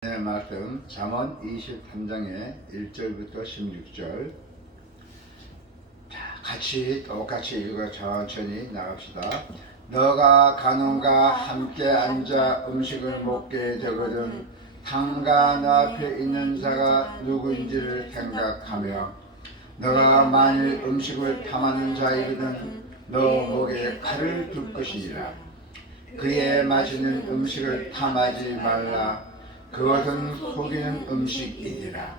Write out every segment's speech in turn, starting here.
네, 말씀 잠언 23장의 1절부터 16절. 같이 똑같이 읽어 천천히 나갑시다. 너가 간원과 함께 앉아 음식을 먹게 되거든 당가 너 앞에 있는 자가 누구인지를 생각하며 너가 만일 음식을 탐하는 자이거든 너 목에 칼을 둘 것이니라. 그의 마시는 음식을 탐하지 말라. 그것은 속이는 음식이니라.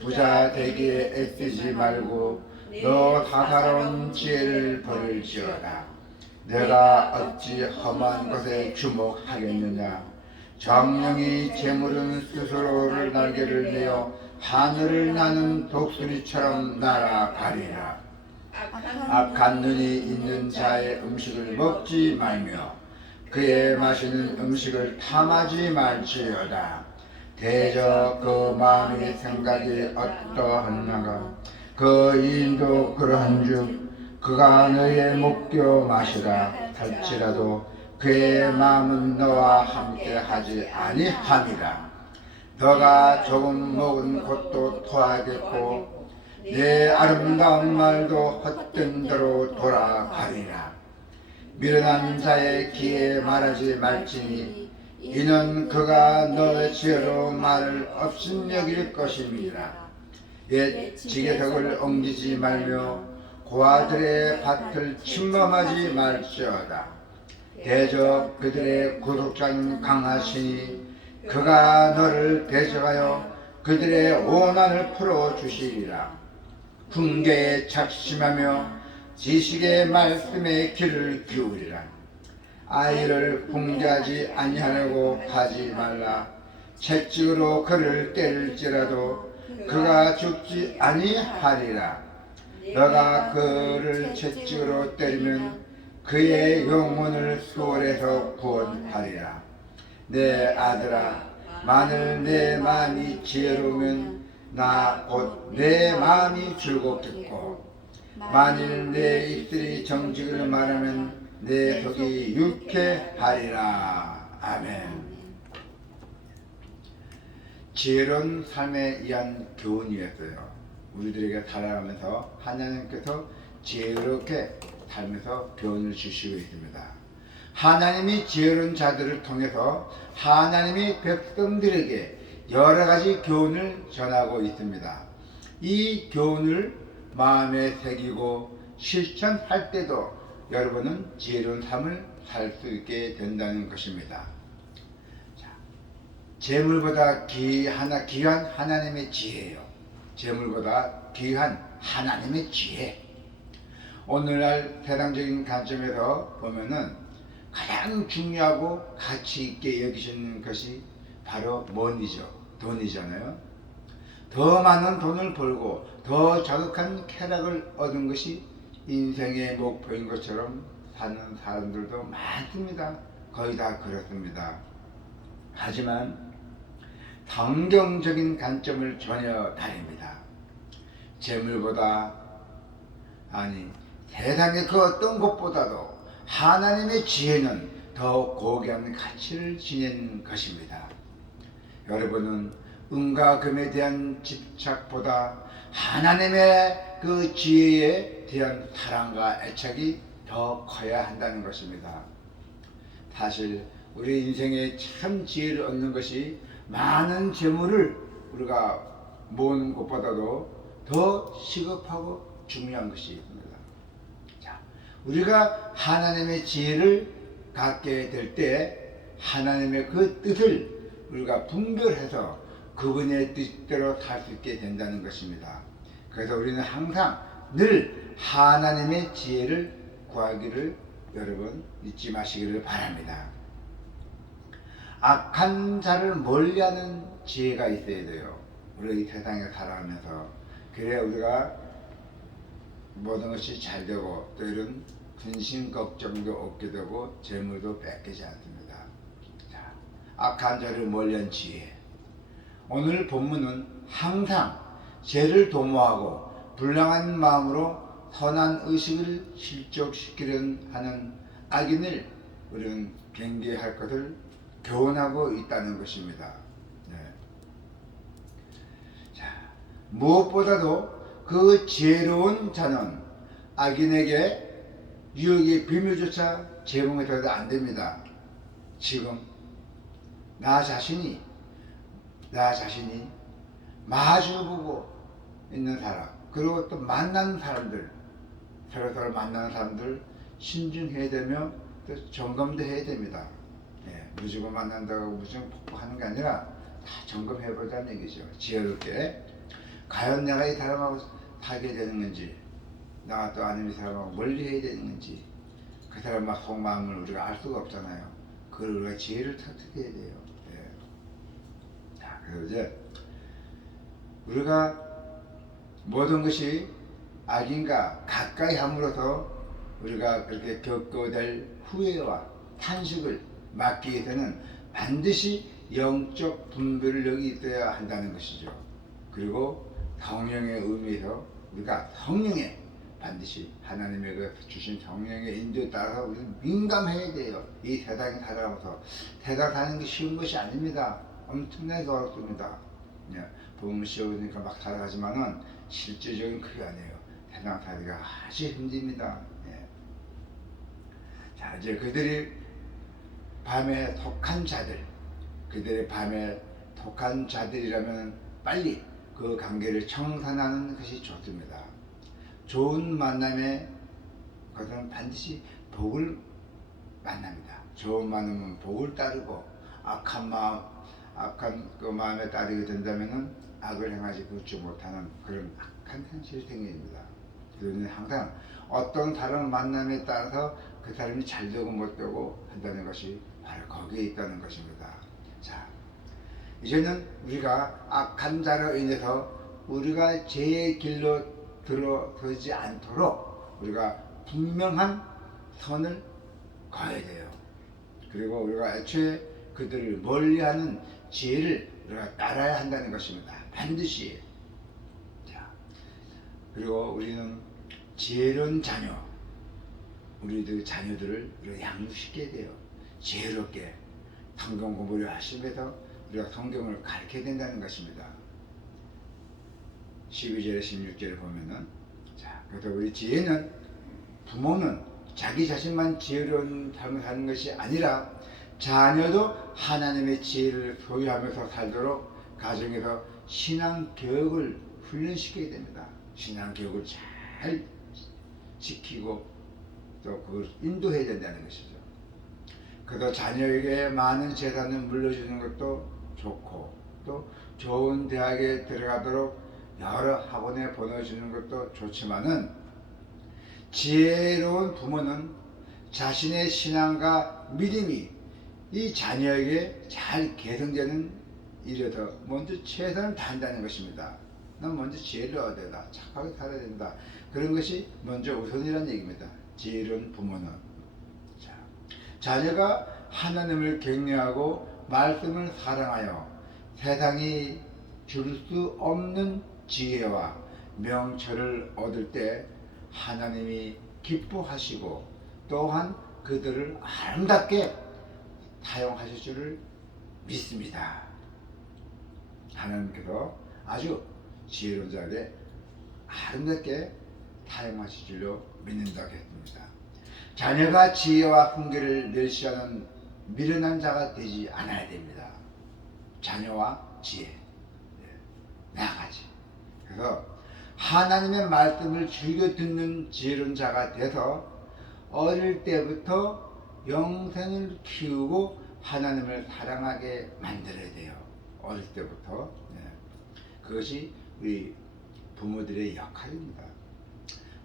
부자 되기에 애쓰지 말고 너 다사로운 지혜를 버릴지어다. 내가 어찌 험한 것에 주목하겠느냐. 정령이 재물은 스스로를 날개를 내어 하늘을 나는 독수리처럼 날아가리라. 악한 눈이 있는 자의 음식을 먹지 말며 그의 마시는 음식을 탐하지 말지어다. 대저 그 마음의 생각이 어떠하냐가 그 이인도 그러한즉 그가 너의 목표 마시라 할지라도 그의 마음은 너와 함께 하지 아니함이라. 너가 조금 먹은 것도 토하겠고 내 아름다운 말도 헛된 대로 돌아가리라. 미련한 자의 귀에 말하지 말지니 이는 그가 너의 지혜로 말을 업신여길 것임이라. 옛 지게덕을 옮기지 말며 고아들의 밭을 침범하지 말지어다. 대저 그들의 구속자는 강하시니 그가 너를 대적하여 그들의 오난을 풀어주시리라. 훈계에 작심하며 지식의 말씀에 귀를 기울이라. 아이를 훈계하지 아니하려고 하지 말라. 채찍으로 그를 때릴지라도 그가 죽지 아니하리라. 너가 그를 채찍으로 때리면 그의 영혼을 수월에서 구원하리라. 내 아들아, 만일 내 마음이 지혜로우면 나 곧 내 마음이 즐겁겠고 만일 내 입술이 정직을 말하면 내 속이 유쾌하리라. 아멘. 지혜로운 삶에 의한 교훈이었어요. 우리들에게 살아가면서 하나님께서 지혜롭게 살면서 교훈을 주시고 있습니다. 하나님이 지혜로운 자들을 통해서 하나님이 백성들에게 여러 가지 교훈을 전하고 있습니다. 이 교훈을 마음에 새기고 실천할 때도 여러분은 지혜로운 삶을 살 수 있게 된다는 것입니다. 자, 재물보다 귀한 하나님의 지혜예요. 재물보다 귀한 하나님의 지혜. 오늘날 세상적인 관점에서 보면은 가장 중요하고 가치 있게 여기시는 것이 바로 돈이잖아요. 더 많은 돈을 벌고 더 자극한 쾌락을 얻은 것이 인생의 목표인 것처럼 사는 사람들도 많습니다. 거의 다 그렇습니다. 하지만 성경적인 관점을 전혀 다릅니다. 재물보다 세상의 그 어떤 것보다도 하나님의 지혜는 더 고귀한 가치를 지닌 것입니다. 여러분은 은과 금에 대한 집착보다 하나님의 그 지혜에 대한 사랑과 애착이 더 커야 한다는 것입니다. 사실 우리 인생에 참 지혜를 얻는 것이 많은 재물을 우리가 모으는 것보다도 더 시급하고 중요한 것이 있습니다. 자, 우리가 하나님의 지혜를 갖게 될 때 하나님의 그 뜻을 우리가 분별해서 그분의 뜻대로 살 수 있게 된다는 것입니다. 그래서 우리는 항상 늘 하나님의 지혜를 구하기를 여러분 잊지 마시기를 바랍니다. 악한 자를 멀리하는 지혜가 있어야 돼요. 우리 이 세상에 살아가면서. 그래야 우리가 모든 것이 잘 되고 또 이런 근심 걱정도 없게 되고 재물도 뺏기지 않습니다. 자, 악한 자를 멀리한 지혜. 오늘 본문은 항상 죄를 도모하고 불량한 마음으로 선한 의식을 실족시키려 하는 악인을 우리는 경계할 것을 교훈하고 있다는 것입니다. 네. 무엇보다도 그 지혜로운 자는 악인에게 유혹의 비밀조차 제공해서도 안 됩니다. 지금 나 자신이 마주보고 있는 사람, 그리고 또 만나는 사람들, 서로 만나는 사람들 신중해야 되며 또 점검도 해야 됩니다. 무조건 만난다고 무조건 폭포하는 게 아니라 다 점검해보자는 얘기죠. 지혜롭게 과연 내가 이 사람하고 살게 되는 건지, 나가 또 아니면 이 사람하고 멀리 해야 되는 건지, 그 사람 막 속마음을 우리가 알 수가 없잖아요. 그걸 우리가 지혜를 터득해야 돼요. 자, 그래서 이제 우리가 모든 것이 악인과 가까이 함으로써 우리가 그렇게 겪어야 될 후회와 탄식을 막기 위해서는 반드시 영적 분별력이 있어야 한다는 것이죠. 그리고 성령의 의미에서 우리가 성령에 반드시 하나님의 그 주신 성령의 인도에 따라서 우리는 민감해야 돼요. 이 세상에 살아가면서 세상 사는 게 쉬운 것이 아닙니다. 엄청나게 어렵습니다. 보면 쉬우니까 막 살아가지만은 실질적인 그게 아니에요. 세상 살기가 아주 힘듭니다. 자, 이제 그들이 밤에 속한 자들, 그들의 밤에 속한 자들이라면 빨리 그 관계를 청산하는 것이 좋습니다. 좋은 만남의 것은 반드시 복을 만납니다. 좋은 만남은 복을 따르고 악한 그 마음에 따르게 된다면은 악을 행하지 그렇지 못하는 그런 악한 현실이 생깁니다. 그러니 항상 어떤 사람 만남에 따라서 그 사람이 잘 되고 못 되고 한다는 것이 바로 거기에 있다는 것입니다. 자, 이제는 우리가 악한 자로 인해서 우리가 죄의 길로 들어서지 않도록 우리가 분명한 선을 거야 돼요. 그리고 우리가 애초에 그들을 멀리하는 지혜를 우리가 따라야 한다는 것입니다. 반드시. 자, 그리고 우리는 지혜로운 자녀, 우리들 자녀들을 우리가 양육시켜야 돼요. 지혜롭게 성경 공부를 하시면서 우리가 성경을 가르쳐야 된다는 것입니다. 12절에 16절에 보면은, 자, 그래서 우리 지혜는, 부모는 자기 자신만 지혜로운 삶을 사는 것이 아니라 자녀도 하나님의 지혜를 소유하면서 살도록 가정에서 신앙 교육을 훈련시켜야 됩니다. 신앙 교육을 잘 지키고 또 그걸 인도해야 된다는 것이죠. 그래서 자녀에게 많은 재산을 물려주는 것도 좋고, 또 좋은 대학에 들어가도록 여러 학원에 보내주는 것도 좋지만은, 지혜로운 부모는 자신의 신앙과 믿음이 이 자녀에게 잘 개선되는 일에서 먼저 최선을 다한다는 것입니다. 난 먼저 지혜를 얻어야 다 착하게 살아야 된다. 그런 것이 먼저 우선이라는 얘기입니다. 지혜로운 부모는. 자, 자녀가 하나님을 경외하고 말씀을 사랑하여 세상이 줄 수 없는 지혜와 명철을 얻을 때 하나님이 기뻐하시고 또한 그들을 아름답게 사용하실 줄을 믿습니다. 하나님께서 아주 지혜로운 자에게 아름답게 사용하실 줄로 믿는다고 했습니다. 자녀가 지혜와 훈계를 멸시하는 미련한 자가 되지 않아야 됩니다. 자녀와 지혜, 나아가지. 그래서 하나님의 말씀을 즐겨 듣는 지혜로운 자가 돼서 어릴 때부터 영생을 키우고 하나님을 사랑하게 만들어야 돼요. 어릴 때부터. 그것이 우리 부모들의 역할입니다.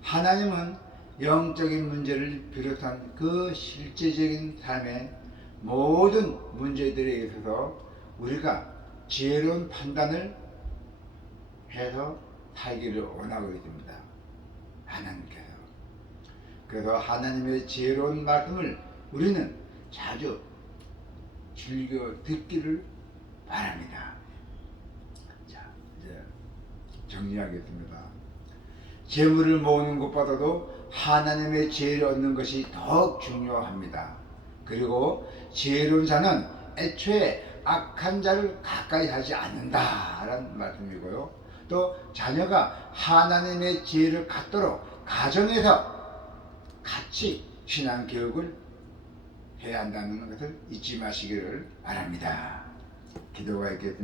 하나님은 영적인 문제를 비롯한 그 실제적인 삶의 모든 문제들에 있어서 우리가 지혜로운 판단을 해서 살기를 원하고 있습니다. 하나님께서. 그래서 하나님의 지혜로운 말씀을 우리는 자주 즐겨 듣기를 바랍니다. 자, 이제 정리하겠습니다. 재물을 모으는 것보다도 하나님의 지혜를 얻는 것이 더욱 중요합니다. 그리고 지혜로운 자는 애초에 악한 자를 가까이 하지 않는다라는 말씀이고요. 또 자녀가 하나님의 지혜를 갖도록 가정에서 같이 신앙 교육을 해야 한다는 것을 잊지 마시기를 바랍니다. 기도가 있겠습니다.